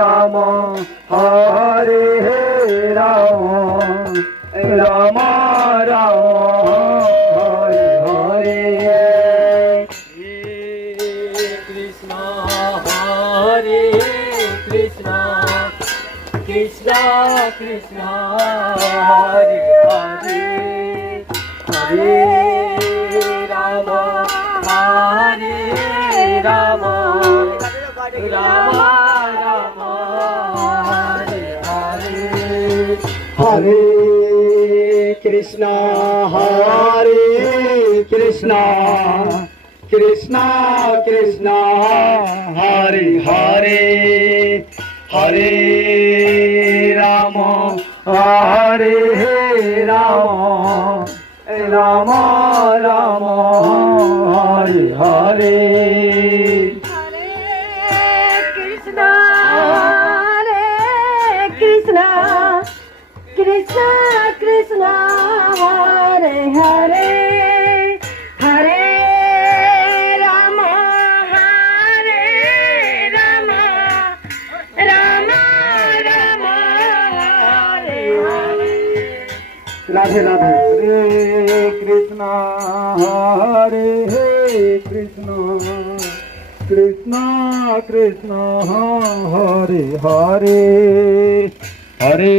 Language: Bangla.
রাম হরে রাম রাম রাম হরে হরে কৃষ্ণ হরে কৃষ্ণ কৃষ্ণ কৃষ্ণ হরে হরে হরে রাম হরে রাম রাম রাম হরে হরে হরে কৃষ্ণ কৃষ্ণ কৃষ্ণ হরে হরে হরে রাম হরে রাম রাম রাম হরে হরে কৃষ্ণ কৃষ্ণ কৃষ্ণ হরে হরে হরে রাম হরে রাম রাম রাম হরে হরে রাধে রাধে হরে কৃষ্ণ কৃষ্ণ কৃষ্ণ কৃষ্ণ হরে হরে হরে